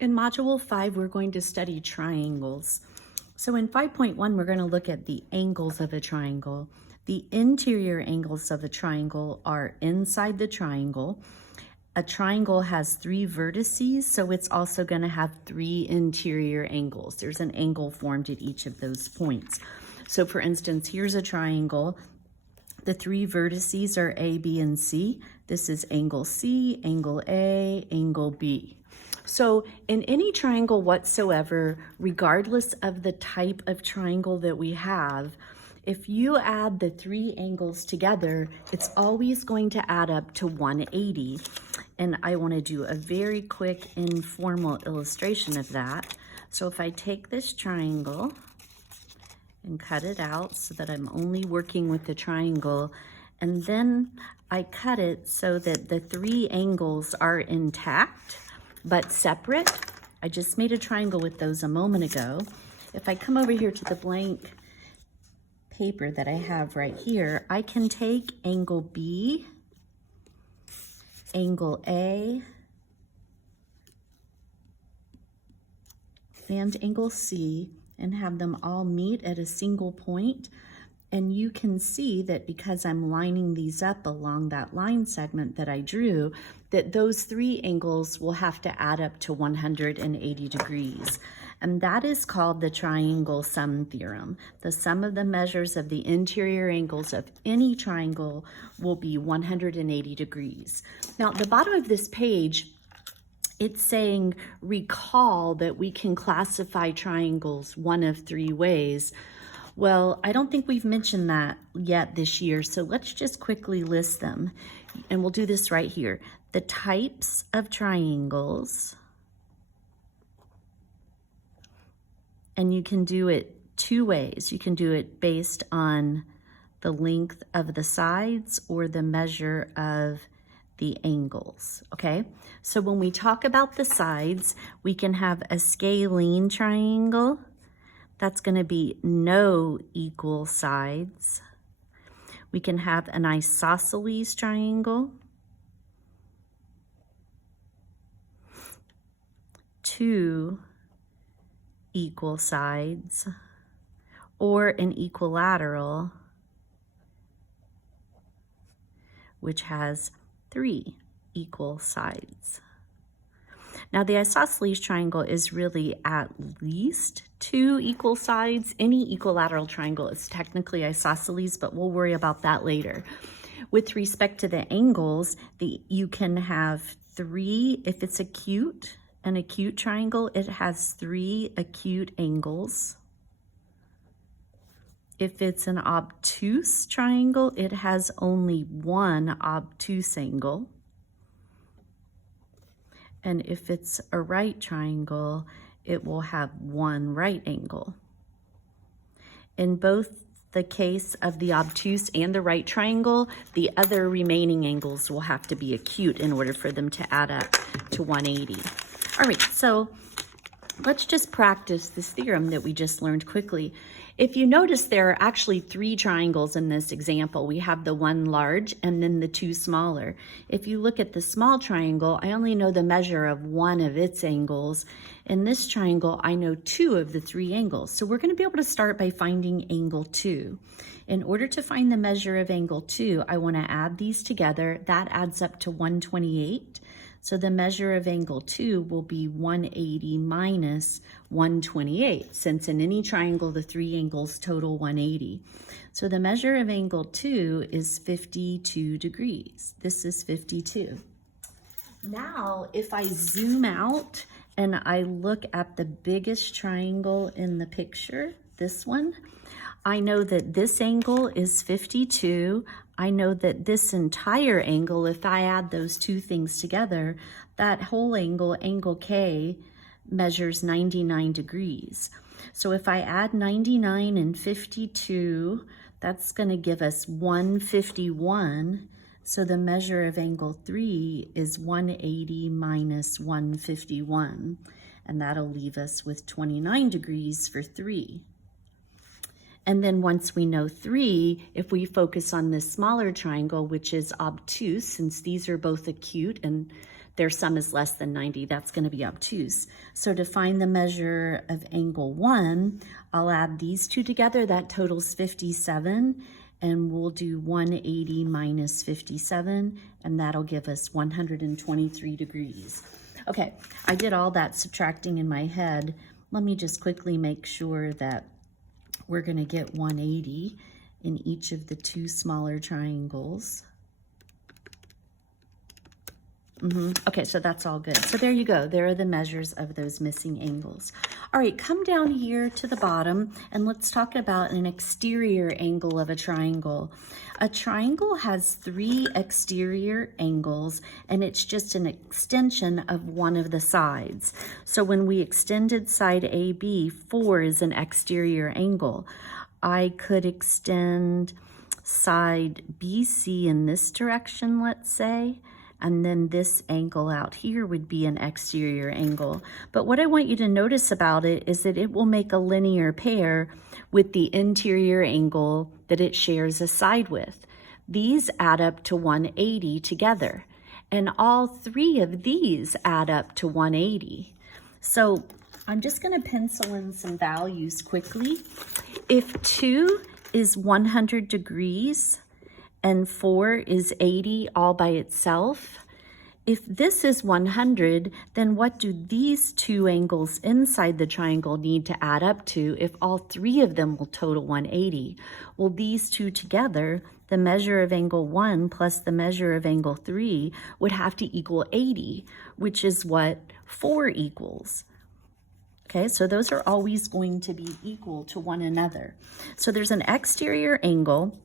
In Module 5, we're going to study triangles. So in 5.1, we're going to look at the angles of a triangle. The interior angles of a triangle are inside the triangle. A triangle has 3 vertices, so it's also going to have 3 interior angles. There's an angle formed at each of those points. So for instance, here's a triangle. The 3 vertices are A, B, and C. This is angle C, angle A, angle B. So in any triangle whatsoever, regardless of the type of triangle that we have, if you add the 3 angles together, it's always going to add up to 180. And I want to do a very quick informal illustration of that. So if I take this triangle and cut it out so that I'm only working with the triangle, and then I cut it so that the 3 angles are intact but separate. I just made a triangle with those a moment ago. If I come over here to the blank paper that I have right here, I can take angle B, angle A, and angle C, and have them all meet at a single point. And you can see that because I'm lining these up along that line segment that I drew, that those 3 angles will have to add up to 180 degrees. And that is called the triangle sum theorem. The sum of the measures of the interior angles of any triangle will be 180 degrees. Now, at the bottom of this page, it's saying, recall that we can classify triangles one of 3 ways. Well, I don't think we've mentioned that yet this year, so let's just quickly list them. And we'll do this right here. The types of triangles, and you can do it 2 ways. You can do it based on the length of the sides or the measure of the angles, okay? So when we talk about the sides, we can have a scalene triangle. That's going to be no equal sides. We can have an isosceles triangle, 2 equal sides, or an equilateral, which has 3 equal sides. Now, the isosceles triangle is really at least 2 equal sides. Any equilateral triangle is technically isosceles, but we'll worry about that later. With respect to the angles, you can have 3, if it's an acute triangle, it has 3 acute angles. If it's an obtuse triangle, it has only 1 obtuse angle. And if it's a right triangle, it will have 1 right angle. In both the case of the obtuse and the right triangle, the other remaining angles will have to be acute in order for them to add up to 180. All right, so let's just practice this theorem that we just learned quickly. If you notice, there are actually 3 triangles in this example. We have the 1 large and then the 2 smaller. If you look at the small triangle, I only know the measure of 1 of its angles. In this triangle, I know 2 of the 3 angles. So we're going to be able to start by finding angle 2. In order to find the measure of angle 2, I want to add these together. That adds up to 128. So the measure of angle 2 will be 180 minus 128, since in any triangle, the 3 angles total 180. So the measure of angle 2 is 52 degrees. This is 52. Now, if I zoom out and I look at the biggest triangle in the picture, this one, I know that this angle is 52. I know that this entire angle, if I add those 2 things together, that whole angle, angle K, measures 99 degrees. So if I add 99 and 52, that's going to give us 151. So the measure of angle 3 is 180 minus 151. And that'll leave us with 29 degrees for 3. And then once we know 3, if we focus on this smaller triangle, which is obtuse, since these are both acute and their sum is less than 90, that's going to be obtuse. So to find the measure of angle 1, I'll add these two together. That totals 57, and we'll do 180 minus 57, and that'll give us 123 degrees. Okay, I did all that subtracting in my head. Let me just quickly make sure that we're going to get 180 in each of the two smaller triangles. Okay, so that's all good. So there you go. There are the measures of those missing angles. All right, come down here to the bottom and let's talk about an exterior angle of a triangle. A triangle has 3 exterior angles, and it's just an extension of one of the sides. So when we extended side AB, 4 is an exterior angle. I could extend side BC in this direction, let's say, and then this angle out here would be an exterior angle. But what I want you to notice about it is that it will make a linear pair with the interior angle that it shares a side with. These add up to 180 together, and all 3 of these add up to 180. So I'm just going to pencil in some values quickly. If 2 is 100 degrees, and 4 is 80 all by itself. If this is 100, then what do these 2 angles inside the triangle need to add up to if all 3 of them will total 180? Well, these 2 together, the measure of angle 1 plus the measure of angle 3 would have to equal 80, which is what 4 equals. Okay, so those are always going to be equal to one another. So there's an exterior angle.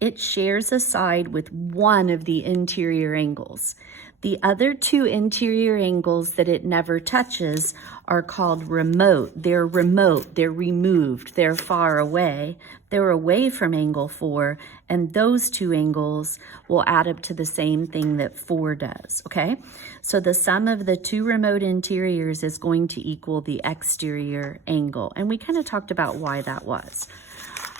It shares a side with one of the interior angles. The other 2 interior angles that it never touches are called remote. They're remote, they're removed, they're far away. They're away from angle 4, and those 2 angles will add up to the same thing that 4 does, okay? So the sum of the 2 remote interiors is going to equal the exterior angle, and we kind of talked about why that was.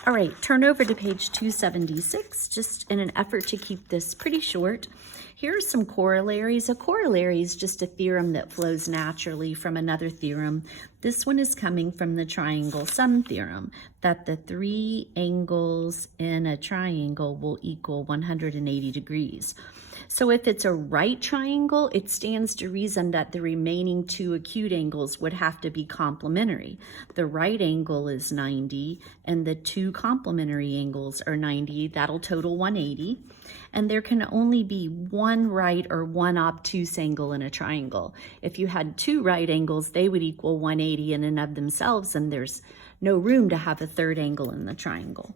All right, turn over to page 276, just in an effort to keep this pretty short. Here are some corollaries. A corollary is just a theorem that flows naturally from another theorem. This one is coming from the triangle Sum Theorem, that the 3 angles in a triangle will equal 180 degrees. So if it's a right triangle, it stands to reason that the remaining 2 acute angles would have to be complementary. The right angle is 90, and the 2 complementary angles are 90. That'll total 180. And there can only be 1 right or 1 obtuse angle in a triangle. If you had 2 right angles, they would equal 180 in and of themselves, and there's no room to have a 3rd angle in the triangle.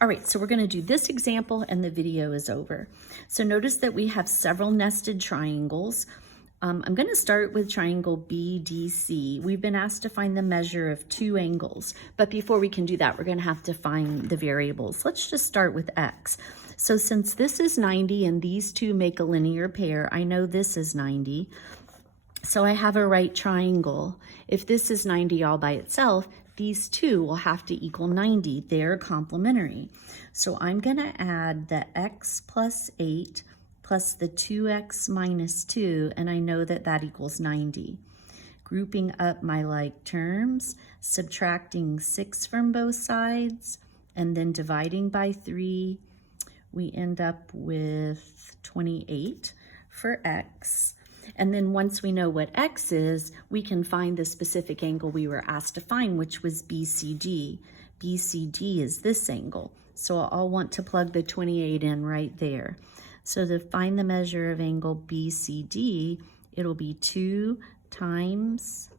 All right, so we're going to do this example and the video is over. So notice that we have several nested triangles. I'm going to start with triangle BDC. We've been asked to find the measure of 2 angles, but before we can do that, we're going to have to find the variables. Let's just start with x. So since this is 90 and these 2 make a linear pair, I know this is 90. So I have a right triangle. If this is 90 all by itself, these 2 will have to equal 90. They're complementary. So I'm going to add the x plus 8 plus the 2x minus 2, and I know that that equals 90. Grouping up my like terms, subtracting 6 from both sides, and then dividing by 3, we end up with 28 for x. And then once we know what x is, we can find the specific angle we were asked to find, which was BCD. BCD is this angle. So I'll want to plug the 28 in right there. So to find the measure of angle BCD, it'll be 2 times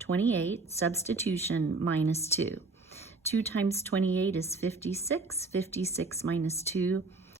28, substitution, minus 2. 2 times 28 is 56. 56 minus 2